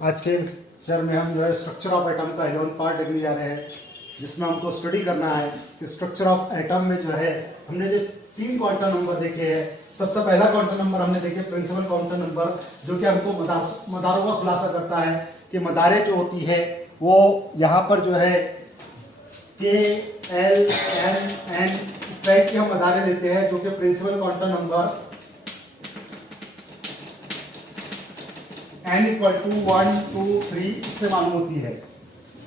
आज के लेक्चर में हम जो है स्ट्रक्चर ऑफ एटम का 11 पार्ट देखने जा रहे हैं, जिसमें हमको स्टडी करना है कि स्ट्रक्चर ऑफ एटम में जो है हमने जो 3 क्वांटम नंबर देखे हैं। सबसे पहला क्वांटम नंबर हमने देखे प्रिंसिपल क्वांटम नंबर, जो कि हमको मदारों का खुलासा करता है कि मदारें जो होती है वो यहाँ पर जो है के एल एम एन इस टाइप की हम मदारें लेते हैं, जो कि principal quantum number n equal to 1, 2, 3 इससे मालूम होती है।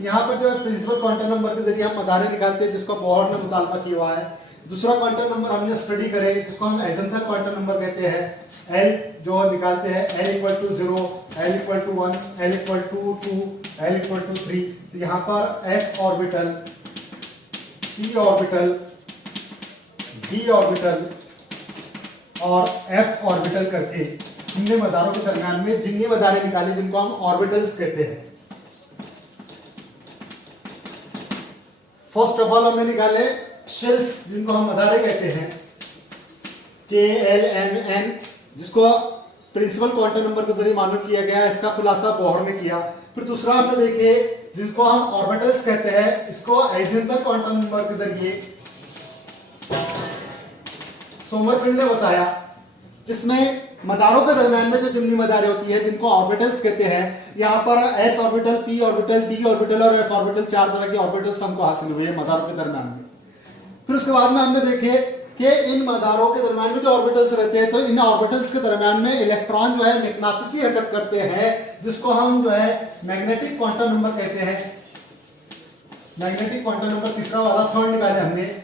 यहाँ पर जो है प्रिंसिपल क्वांटम नंबर के जरिए हम मदारें निकालते हैं, जिसको बोहर ने मुतालबा किया हुआ है। दूसरा क्वांटम नंबर हमने स्टडी करे, जिसको हम आइजेंथल क्वांटम नंबर कहते हैं। L जो निकालते हैं L equal to 0, L equal to 1, L equal to 2, L equal to 3। तो यहाँ पर s orbital, p orbital, d orbital और f ऑर्बिटल करके हमने मदारों के दरमियान में जितनी मदारें निकाली, जिनको हम ऑर्बिटल्स कहते हैं। फर्स्ट ऑफ ऑल हमने निकाले शेल्स, जिनको हम मदारें कहते हैं, के एल एम एन, जिसको प्रिंसिपल क्वांटम नंबर के जरिए मालूम किया गया। इसका खुलासा बोहर ने किया। फिर दूसरा हमने देखे जिनको हम ऑर्बिटल्स कहते हैं, इसको आइजेंथल क्वांटम नंबर के जरिए सोमरफेल्ड ने बताया, जिसमें मदारों के दरमियान में जो जितनी मदारें होती है जिनको ऑर्बिटल्स कहते हैं। यहाँ पर s orbital, p orbital, d orbital और f ऑर्बिटल, 4 तरह के ऑर्बिटल्स हमको हासिल हुए हैं मदारों के दरमियान में। फिर उसके बाद में हमने देखे कि इन मदारों के दरमियान में जो ऑर्बिटल्स रहते हैं, तो इन ऑर्बिटल्स के दरमियान में इलेक्ट्रॉन जो है मैग्नेटिसी हरकत करते हैं, जिसको हम जो है मैग्नेटिक क्वांटम नंबर कहते हैं। मैग्नेटिक क्वांटम नंबर तीसरा वाला थर्ड निकाले हमने।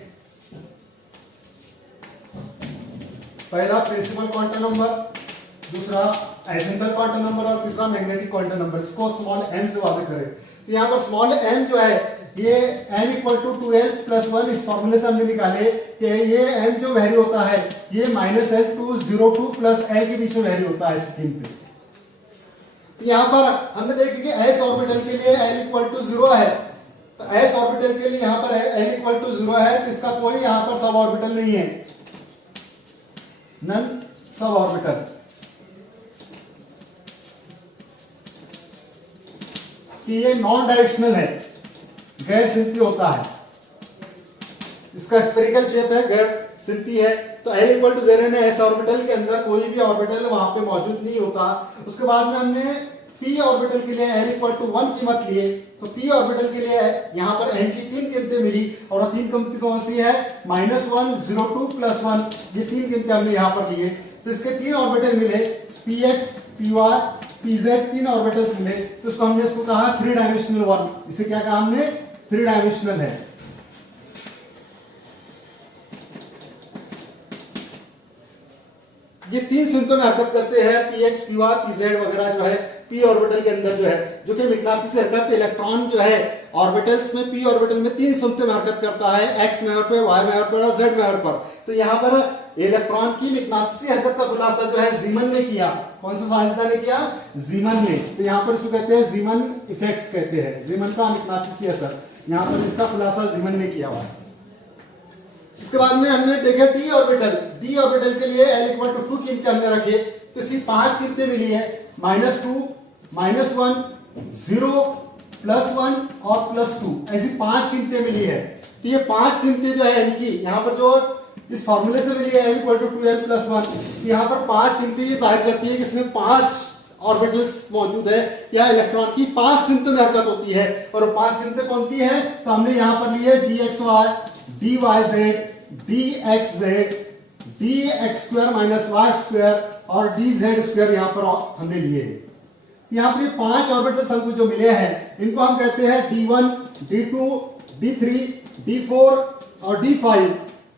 पहला प्रिंसिपल क्वांटम नंबर, दूसरा आइजेंथल क्वांटम नंबर और तीसरा मैग्नेटिक क्वांटम नंबर। इसको स्मॉल m से वाज़ेह करें तो यहाँ पर स्मॉल m जो है ये m equal to 2l plus 1 इस फॉर्मूले से हमने निकाले कि ये m जो वैल्यू होता है ये -l टू 0 प्लस l के बीच में वैल्यू होता है स्क्रीन पे। तो यहाँ पर हमने देखा कि s ऑर्बिटल के लिए l इक्वल टू 0 है, तो s ऑर्बिटल के लिए यहाँ पर l इक्वल टू 0 है, तो इसका कोई यहाँ पर सब ऑर्बिटल नहीं है, नन सब ऑर्बिटल। कि ये नॉन डायरेक्शनल है, गैर सिंथी होता है, इसका स्फेरिकल शेप है, गैर सिंथी है। तो L इक्वल टू 0 ने s ऑर्बिटल के अंदर कोई भी ऑर्बिटल वहां पे मौजूद नहीं होता। उसके बाद में हमने p ऑर्बिटल के लिए L इक्वल टू 1 कीमत लिए, तो p ऑर्बिटल के लिए यहाँ पर m की 3 कीमतें मिली, और 3 कीमतें कौन सी है? -1, 0, 2 प्लस 1, ये 3 कीमतें हमने यहाँ पर लिए। तो इसके 3 ऑर्बिटल मिले, px, py, pz, 3 ऑर्बिटल्स मिले। तो उसको हमने इसको कहा 3 डायमेंशनल 1। इसे क्या कहा हमने? 3 डायमेंशनल है। ये 3 सिम्टम में हरकत करते हैं, px, py, pz वगैरह जो है p ऑर्बिटल के अंदर जो है, जो कि मैग्नेटिक हरकत इलेक्ट्रॉन जो है ऑर्बिटल्स में p ऑर्बिटल में 3 सिम्टम में हरकत करता है, x महर पर, y महर पर और z महर पर। तो यहाँ पर इलेक्ट्रॉन की मैग्नेटिक हरकत का खुलासा जो है जीमन ने किया। कौन सा साइंसदान ने किया? जीमन ने। तो यहाँ पर इसको कहते हैं जीमन इफेक्ट कहते हैं, जीमन का मैग्नेटिक असर। यहाँ पर इसका खुलासा जीमन ने किया हुआ है। इसके बाद में हमने देखा डी ऑर्बिटल। डी ऑर्बिटल के लिए L इक्वल टू 2 कीमतें हमने रखे, तो इसकी 5 कीमतें मिली है, -2, -1, 0, +1 और +2, ऐसी 5 कीमतें मिली है। तो ये 5 कीमतें जो है इनकी यहाँ पर जो इस फॉर्मूले से मिली है L equal to 2l plus 1, यहाँ पर 5 कीमतें ये जाहिर करती है कि इसमें 5 ऑर्बिटल्स मौजूद है, या इलेक्ट्रॉन की 5 कीमतों में हरकत होती है। और 5 कीमतें कौन सी है? तो हमने यहाँ पर ली है dxy, dyz, dxz, dx² -y² और dz² यहाँ पर हमने लिए। यहाँ पर 5 ऑर्बिटल्स हमको जो मिले हैं, इनको हम कहते हैं d1, d2, d3, d4 और d5,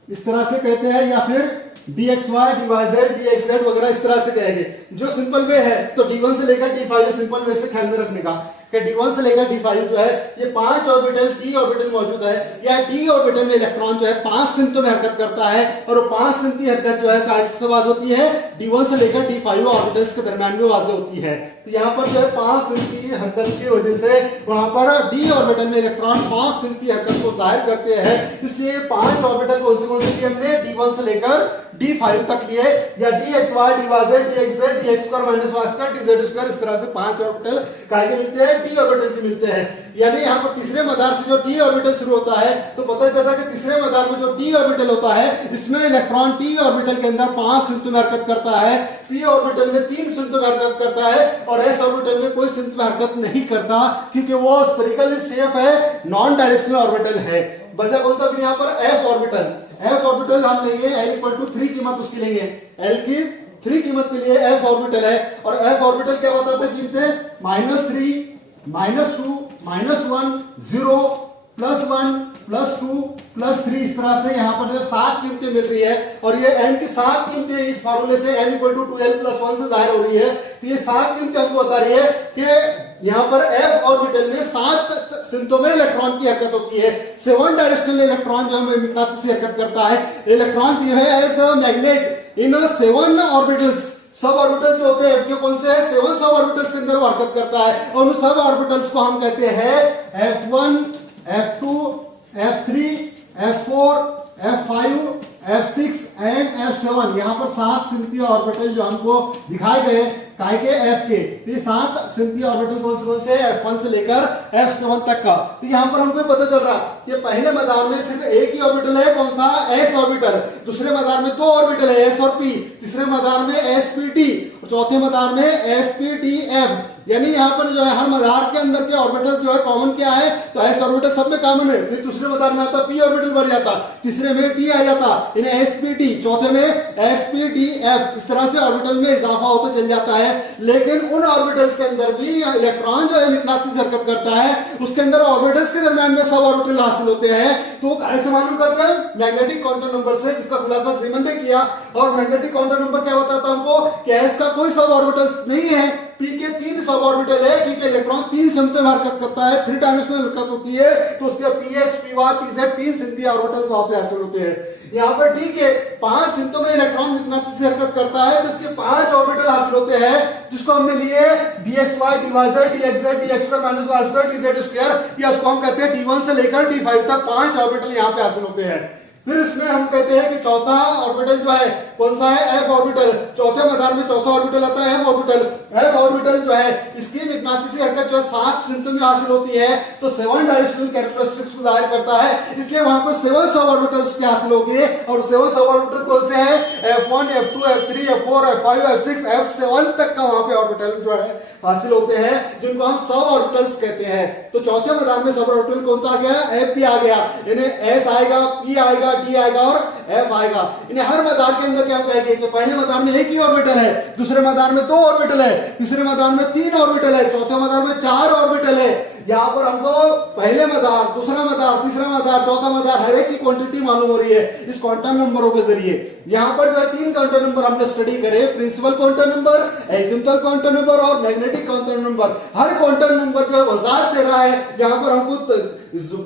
इस तरह से कहते हैं, या फिर dxy, dyz, dxz वगैरह इस तरह से कहेंगे। जो सिंपल वे है तो d1 से लेकर d5 सिंपल वे से ख्याल में रखने का कि d1 से लेकर d5 जो है ये 5 ऑर्बिटल d ऑर्बिटल मौजूद है, या d ऑर्बिटल में इलेक्ट्रॉन जो है 5 सिम्टों में हरकत करता है, और 5 सिम्टी हरकत जो है किससे वाज़ेह होती है? d1 से लेकर d5 ऑर्बिटल्स के दरमियान में वाज़ेह होती है। तो यहाँ पर जो है 5 सिंक की हरकत की वजह से वहां पर डी ऑर्बिटल में इलेक्ट्रॉन 5 सिंक की हरकत को जाहिर करते हैं, इसलिए 5 ऑर्बिटल कौन से लिए हमने D1 से लेकर D5 तक लिए, या DXY, DYZ, DXZ, DX2 -Y2, DZ2, इस तरह से 5 ऑर्बिटल काहे के मिलते हैं, डी ऑर्बिटल के मिलते हैं। यानी यहाँ पर तीसरे मदार से जो डी ऑर्बिटल शुरू होता है तो पता चलता है कि तीसरे मदार में जो डी ऑर्बिटल होता है इसमें इलेक्ट्रॉन p ऑर्बिटल के अंदर 5 सिंक में हरकत करता है, p ऑर्बिटल में 3 सिंक में हरकत करता है और s ऑर्बिटल में कोई सिंक में हरकत नहीं करता, क्योंकि वो स्फेरिकल शेप है, नॉन डायरेक्शनल ऑर्बिटल है। बचा कौन सा यहाँ पर f ऑर्बिटल हम लेंगे l इक्वल टू 3 कीमत उसकी लेंगे, l की 3 कीमत के लिए f ऑर्बिटल है, और f ऑर्बिटल क्या बताता है कीमतें -3 -2 -1 0 +1 +2 +3, इस तरह से यहाँ पर जो 7 कीमतें मिल रही है, और ये n की 7 कीमतें इस फार्मूले से n = 2l + 1 से जाहिर हो रही है। तो ये 7 कीमतें हमको बता रही है कि यहाँ पर f ऑर्बिटल में 7 सिंकों में इलेक्ट्रॉन की हरकत होती है। 7 डायरेक्शनल इलेक्ट्रॉन जो है मैग्नेटिक हरकत करता है, इलेक्ट्रॉन भी है as a magnet in 7 orbitals. Sub orbital जो होते हैं कौन से है, 7 सब ऑर्बिटल्स के अंदर हरकत करता है, और उन सब ऑर्बिटल्स को हम कहते हैं F1 F2 F3 F4 F5 F6 and F7। यहाँ पर 7 सिंथीय ऑर्बिटल जो हमको दिखाए गए काय के F के, ये 7 सिंथीय ऑर्बिटल कौन से F1 से लेकर F7 तक का। तो यहाँ पर हमको पता चल रहा कि पहले मैदान में सिर्फ एक ही ऑर्बिटल है, कौन सा, S ऑर्बिटल, दूसरे मैदान में 2 ऑर्बिटल है S और P, तीसरे मैदान में sp_d और चौथे मैदान में sp_df। यानी यहाँ पर जो है हर मदार के अंदर के ऑर्बिटल जो है कॉमन क्या है, तो s ऑर्बिटल सब में कॉमन है, फिर दूसरे मदार में आता p ऑर्बिटल बढ़ जाता, तीसरे में d आ जाता, इन्हें sp_d, चौथे में sp_df, इस तरह से ऑर्बिटल में इजाफा होता चल जाता है। लेकिन उन ऑर्बिटल्स के अंदर भी इलेक्ट्रॉन जो है मैग्नेटिक हरकत करता है, उसके अंदर ऑर्बिटल्स के दरमियान में सब ऑर्बिटल हासिल होते हैं। तो कैसे मालूम करते हैं, मैग्नेटिक क्वांटम नंबर से, जिसका खुलासा सीमन ने किया, और मैग्नेटिक क्वांटम नंबर क्या बताता हमको कि s का कोई सब ऑर्बिटल्स नहीं है, p के 3 सब ऑर्बिटल है, क्योंकि इलेक्ट्रॉन 3 सिंक में हरकत करता है, 3 डायमेंशनल हरकत होती है, तो उसके ph py pz 3 सिंथीय ऑर्बिटल्स वहां पे हासिल होते हैं। यहाँ पर ठीक है 5 सिंकों में इलेक्ट्रॉन मैग्नेटिक से हरकत करता है, तो इसके 5 ऑर्बिटल हासिल होते हैं, जिसको हमने लिए dxy dyz dxz dx2 -y2 dz2, या उसको हम कहते हैं d1 से लेकर d5 तक 5 ऑर्बिटल यहाँ पे हासिल होते हैं। फिर इसमें हम कहते हैं कि चौथा ऑर्बिटल जो है कौन सा है, f ऑर्बिटल, चौथे मैदान में चौथा ऑर्बिटल आता है f ऑर्बिटल। f ऑर्बिटल जो है इसकी मैग्नेटिक हरकत जो है 7 सिंकों में हासिल होती है, तो 7 डायरेक्शनल कैरेक्टरिस्टिक्स को जाहिर करता है, इसलिए वहां पर 7 सब ऑर्बिटल्स के हासिल होंगे, और 7 सब ऑर्बिटल कौन से हैं, f1 f2 f3 f4 f5 f6 f7 तक का वहां पे ऑर्बिटल जो है हासिल होते हैं, जिनको हम सब ऑर्बिटल्स कहते हैं। तो चौथे मैदान में सब ऑर्बिटल कौन सा आ गया, f आ गया, इन्हें s आएगा, p आएगा, d आएगा और f आएगा। इन्हें हर मैदान के अंदर क्या हम कहेंगे कि पहले मैदान में एक ही ऑर्बिटल है, दूसरे मैदान में 2 ऑर्बिटल है, तीसरे मैदान में 3 ऑर्बिटल है, चौथे मैदान में 4 ऑर्बिटल है। यहाँ पर हमको पहले मैदान, दूसरा मैदान, तीसरा मैदान, चौथा मैदान, हर एक की क्वांटिटी मालूम हो रही है इस क्वांटम नंबरों के जरिए। यहाँ पर जो है 3 क्वांटम नंबर हमने स्टडी करे, principal quantum number, azimuthal quantum number और मैग्नेटिक क्वांटम नंबर। हर क्वांटम नंबर जो है वजाहत दे रहा है, यहाँ पर हमको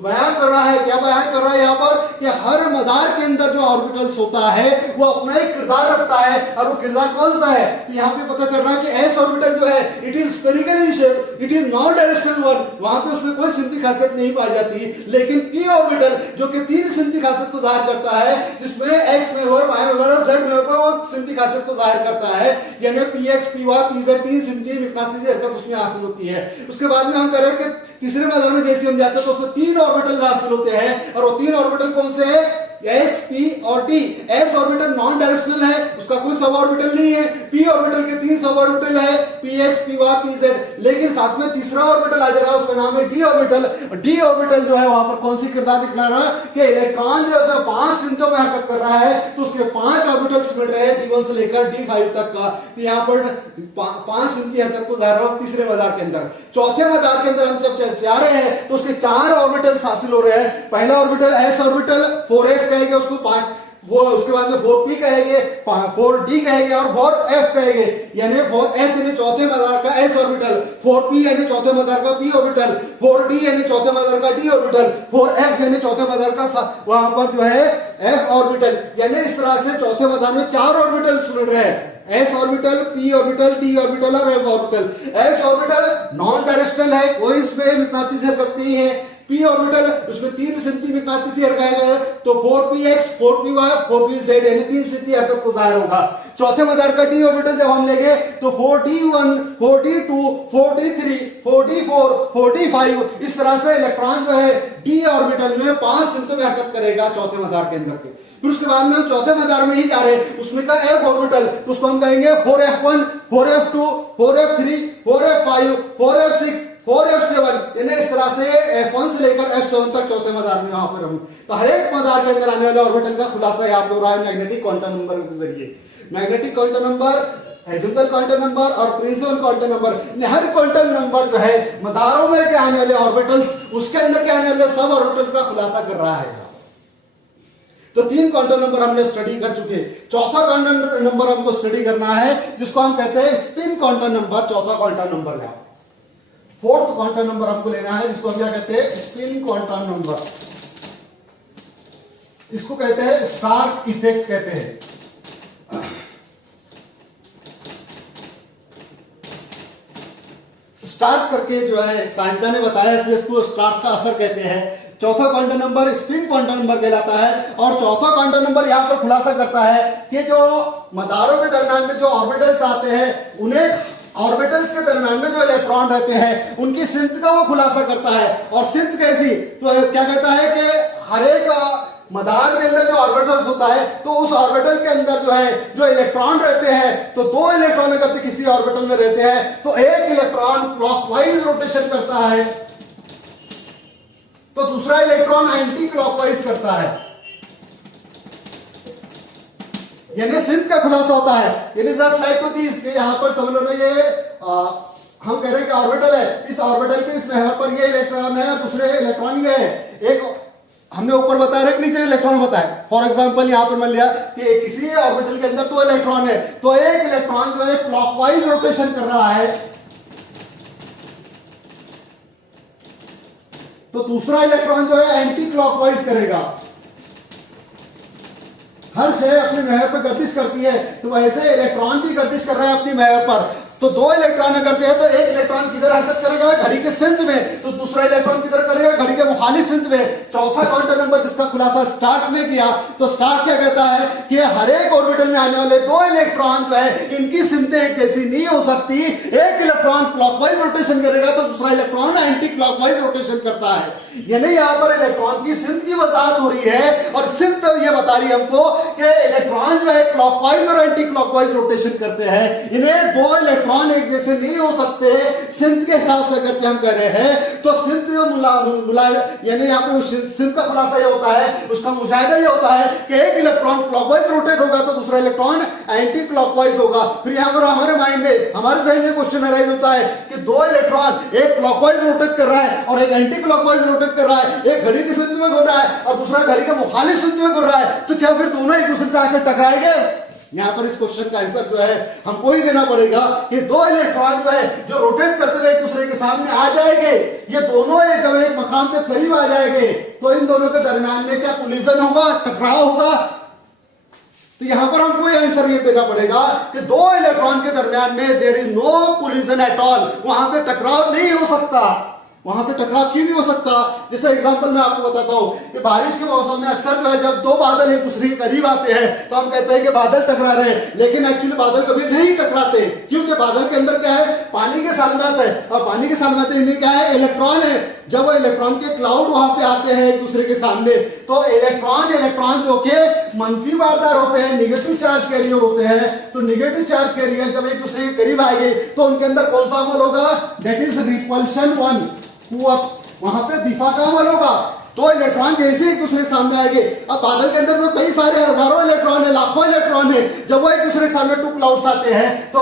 बयान कर रहा है, क्या बयान कर रहा है यहाँ पर, कि हर मदार के अंदर जो ऑर्बिटल्स होता है वो अपना एक किरदार रखता है, और वो किरदार कौन सा है, तो यहाँ पे पता चल रहा है कि s ऑर्बिटल जो है it is spherical in shape, it is non directional one, वहां पे उसमें कोई सिंथी खासियत नहीं पाई जाती। लेकिन p ऑर्बिटल जो कि 3 सिंथी खासियत को जाहिर करता है, जिसमें x में और y में और z में वो सिंथी खासियत को जाहिर करता है, यानी px py pz 3 सिंथी मैग्नेटिक हरकत उसमें हासिल होती है। उसके बाद में हम कह रहे हैं कि तीसरे मैदान में जैसे हम जाते हैं तो उसमें 3 ऑर्बिटल हासिल होते हैं, और वो 3 ऑर्बिटल कौन से हैं, s p और t। s orbital non directional है, उसका कोई सब ऑर्बिटल नहीं है, p ऑर्बिटल के 3 सब ऑर्बिटल है, ph py pz, लेकिन साथ में तीसरा ऑर्बिटल आ जा रहा है, उसका नाम है d ऑर्बिटल। d ऑर्बिटल जो है वहां पर कौन सी किरदार दिखला रहा है कि इलेक्ट्रॉन जो है 5 सिंकों में हरकत कर रहा है, तो उसके 5 ऑर्बिटल्स मिल रहे हैं d1 से लेकर d5 तक का। तो यहाँ पर 5 सिंक की हरकत को जाहिर हो तीसरे मैदान के अंदर। चौथे मैदान के अंदर हम जब जा रहे हैं तो उसके 4 ऑर्बिटल्स हासिल हो रहे हैं। पहला ऑर्बिटल s ऑर्बिटल 4s कहेंगे उसको, वो उसके बाद में 4p कहेंगे, 4d कहेंगे और 4f कहेंगे। यानी 4s यानी चौथे मदार का s ऑर्बिटल, 4p यानी चौथे मदार का p ऑर्बिटल, 4d यानी चौथे मदार का d ऑर्बिटल, 4f यानी चौथे मदार का वहां पर जो है f ऑर्बिटल। यानी इस तरह से चौथे मदार में 4 ऑर्बिटल मिल रहे हैं, s orbital, p orbital, d orbital और f orbital. s orbital non directional है, कोई इसमें मैग्नेटिक हरकत नहीं है। p ऑर्बिटल उसमें 3 स्थिति मैग्नेटिक हरकत है, तो 4px, 4py, 4pz यानी 3 स्थिति हरकत को जाहिर होगा। चौथे मदार का d ऑर्बिटल जब हम लेंगे तो 4d1, 4d2, 4d3, 4d4, 4d5 इस तरह से इलेक्ट्रॉन जो है d ऑर्बिटल में 5 स्थिति में हरकत करेगा चौथे मदार के अंदर के। फिर उसके बाद में हम चौथे मदार में ही जा रहे हैं, उसमें का f ऑर्बिटल, तो उसको हम कहेंगे 4f1, 4f2, 4f3, 4f5, 4f6, 4f7 यानी इस तरह से f1 से लेकर f7 तक चौथे मदार में यहाँ पर हम, तो हर एक मदार के अंदर आने वाले ऑर्बिटल का खुलासा यहाँ पे हो रहा है मैग्नेटिक क्वांटम नंबर के जरिए। मैग्नेटिक क्वांटम नंबर, हेज़ेल्टन क्वांटम नंबर और प्रिंसटन क्वांटम नंबर, हर क्वांटम नंबर जो है मदारों में के आने वाले ऑर्बिटल्स, उसके अंदर के आने वाले सब ऑर्बिटल्स का खुलासा कर रहा है। तो 3 क्वांटम नंबर हमने स्टडी कर चुके। चौथा क्वांटम नंबर हमको स्टडी करना है जिसको हम कहते हैं स्पिन क्वांटम नंबर। चौथा क्वांटम नंबर है, 4th क्वांटम नंबर हमको लेना है जिसको हम क्या कहते हैं स्पिन क्वांटम नंबर। इसको कहते हैं स्टार्क इफेक्ट कहते हैं। स्टार्क करके जो है साइंसदान ने बताया, इसलिए इसको स्टार्क का असर कहते हैं। चौथा quantum number spin quantum number कहलाता है। और चौथा क्वांटम नंबर यहां पर खुलासा करता है कि जो मदारों के दरमियान में जो ऑर्बिटल्स आते हैं, उन्हें ऑर्बिटल्स के दरमियान में जो इलेक्ट्रॉन रहते हैं उनकी स्ट्रेंथ का वो खुलासा करता है। और स्ट्रेंथ कैसी, तो क्या कहता है कि हर एक मदार के अंदर जो ऑर्बिटल्स होता है, तो उस ऑर्बिटल के अंदर जो है जो इलेक्ट्रॉन रहते हैं, तो 2 इलेक्ट्रॉन अगर किसी ऑर्बिटल में रहते हैं तो एक इलेक्ट्रॉन क्लॉकवाइज रोटेशन करता है, तो दूसरा इलेक्ट्रॉन एंटी क्लॉकवाइज करता है। यानी स्ट्रेंथ का खुलासा होता है। यानी जस्ट लाइक टू दिस, यहां पर समझ लो ये हम कह रहे हैं कि ऑर्बिटल है, इस ऑर्बिटल के इस महवर पर ये इलेक्ट्रॉन है और दूसरे इलेक्ट्रॉन ये है। एक हमने ऊपर बताया कि नीचे इलेक्ट्रॉन बताया। फॉर एग्जांपल यहां पर मान लिया कि किसी ऑर्बिटल के अंदर 2 इलेक्ट्रॉन है, तो एक इलेक्ट्रॉन जो है क्लॉकवाइज रोटेशन कर रहा है, तो दूसरा इलेक्ट्रॉन जो है एंटी क्लॉकवाइज करेगा। हर शय अपने महवर पर गर्दिश करती है, तो वैसे इलेक्ट्रॉन भी गर्दिश कर रहे हैं अपनी महवर पर। तो 2 इलेक्ट्रॉन अगर जो है तो एक इलेक्ट्रॉन किधर हरकत करेगा, घड़ी के सेंटर में, तो दूसरा इलेक्ट्रॉन किधर करेगा, घड़ी के मुखालिफ सेंटर में। चौथा क्वांटम नंबर जिसका खुलासा स्टार्क ने किया, तो स्टार्क क्या कहता है कि हर एक ऑर्बिटल में आने वाले 2 इलेक्ट्रॉन जो है इनकी स्थितियां कैसी नहीं हो सकती। एक इलेक्ट्रॉन क्लॉकवाइज रोटेशन करेगा तो दूसरा इलेक्ट्रॉन एंटी क्लॉकवाइज रोटेशन करता है। यानी यहाँ पर इलेक्ट्रॉन की स्थिति की वजाहत हो रही है, और स्थिति तो ये बता रही है हमको कि इलेक्ट्रॉन जो है क्लॉकवाइज और एंटी क्लॉकवाइज रोटेशन करते हैं। इन्हें 2 इलेक्ट्रॉन एक जैसे नहीं हो सकते। सिंथ के हिसाब से अगर हम कर रहे हैं तो सिंथ यानी यहाँ पे सिंथ का खुलासा ये होता है, उसका मुशाहिदा ये होता है कि एक इलेक्ट्रॉन क्लॉकवाइज रोटेट होगा तो दूसरा इलेक्ट्रॉन एंटी क्लॉकवाइज होगा। फिर यहाँ पर हमारे माइंड में, हमारे जहन में क्वेश्चन अराइज होता है कि 2 इलेक्ट्रॉन, एक क्लॉकवाइज रोटेट कर रहा है और एक एंटी क्लॉकवाइज रोटेट कर रहा है, एक घड़ी की स्थिति में घूम रहा है और दूसरा घड़ी के मुखालिफ स्थिति में घूम रहा है, तो क्या फिर दोनों एक दूसरे से आकर टकराएंगे? यहां पर इस क्वेश्चन का आंसर जो है हमको ही देना पड़ेगा कि 2 इलेक्ट्रॉन जो है जो रोटेट करते हुए एक दूसरे के सामने आ जाएंगे, ये दोनों जब एक मकाम पे करीब आ जाएंगे तो इन दोनों के दरमियान में क्या कोलिजन होगा, टकराव होगा। तो यहां पर हमको ये आंसर ये देना पड़ेगा कि 2 इलेक्ट्रॉन के दरमियान में there is no collision at all, वहां पे टकराव नहीं हो सकता। वहां पे टकराव क्यों नहीं हो सकता? जैसे एग्जांपल मैं आपको बताता हूं कि बारिश के मौसम में अक्सर जो है जब 2 बादल एक दूसरे के करीब आते हैं तो हम कहते हैं कि बादल टकरा रहे हैं, लेकिन एक्चुअली बादल कभी नहीं टकराते, क्योंकि बादल के अंदर क्या है, पानी के सालमात है, और पानी के सालमात इनमें क्या है, इलेक्ट्रॉन है। जब वो इलेक्ट्रॉन के क्लाउड वहां पे आते हैं एक दूसरे के सामने, तो इलेक्ट्रॉन जो कि मंफी बारदार होते हैं, निगेटिव चार्ज कैरियर होते हैं, तो निगेटिव चार्ज कैरियर जब एक दूसरे के करीब आएंगे तो उनके अंदर कौन सा अमल होगा, दैट इज रिपल्शन 1, वहां पे दिफा का अमल होगा। तो इलेक्ट्रॉन जैसे एक दूसरे के सामने आएंगे, अब बादल के अंदर तो कई सारे हजारों इलेक्ट्रॉन है, लाखों इलेक्ट्रॉन है, जब वो एक दूसरे के सामने टू क्लाउड्स आते हैं तो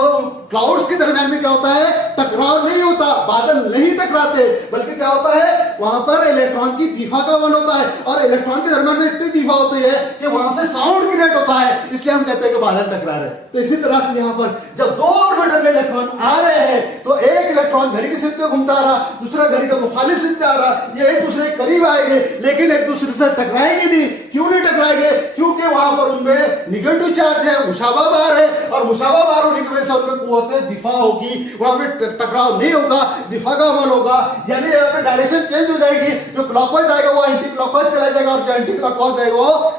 क्लाउड्स के दरमियान में क्या होता है, टकराव नहीं होता, बादल नहीं टकराते, बल्कि क्या होता है, वहां पर इलेक्ट्रॉन की दीफा का बल होता है, और इलेक्ट्रॉन के दरमियान में इतनी दीफा होती है कि वहां से साउंड क्रिएट होता है, इसलिए हम कहते हैं कि बादल टकरा रहे। तो इसी तरह से यहां पर जब दो ऑर्बिटल में इलेक्ट्रॉन आ रहे हैं तो एक इलेक्ट्रॉन घड़ी की स्थिति में घूमता आ रहा, दूसरा घड़ी का मुखालिफ स्थिति में आ रहा, ये एक दूसरे के करीब आएंगे लेकिन एक दूसरे से टकराएंगे नहीं। क्यों नहीं टकराएंगे? क्योंकि वहां पर उनमें निगेटिव चार्ज है, मुशाबा बार है, और मुशाबा बार होने की वजह से उनमें कुव्वत दिफा होगी, वहां पे टकराव नहीं होगा, दिफा का अमल होगा, यानी यहाँ पे डायरेक्शन चेंज हो जाएगी, जो क्लॉकवाइज आएगा वो एंटी क्लॉकवाइज चला जाएगा, और जो एंटी क्लॉकवाइज आएगा वो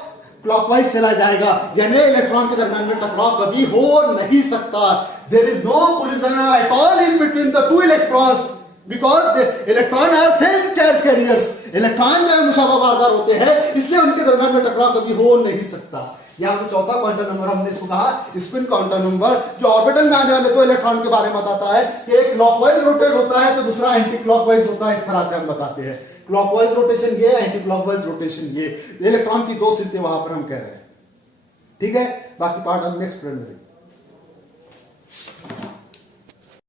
क्लॉकवाइज चला जाएगा, यानी इलेक्ट्रॉन के दरमियान में टकराव कभी हो नहीं सकता। There is no collision at all in between the two electrons because electron are same charge carriers. Electron जो मुशाबा बारदार होते हैं, इसलिए उनके दरमियान में टकराव कभी हो नहीं सकता। यहाँ पे चौथा क्वांटम नंबर हमने इसको कहा स्पिन क्वांटम नंबर, जो ऑर्बिटल में आने वाले दो इलेक्ट्रॉन के बारे में बताता है कि एक क्लॉकवाइज रोटेट होता है तो दूसरा एंटी क्लॉकवाइज होता है। इस तरह से हम बताते हैं, क्लॉकवाइज रोटेशन ये, एंटी क्लॉकवाइज रोटेशन ये, इलेक्ट्रॉन की दो स्थिति वहां पर हम कह रहे हैं। ठीक है, बाकी पार्ट हम नेक्स्ट पीरियड में देखेंगे।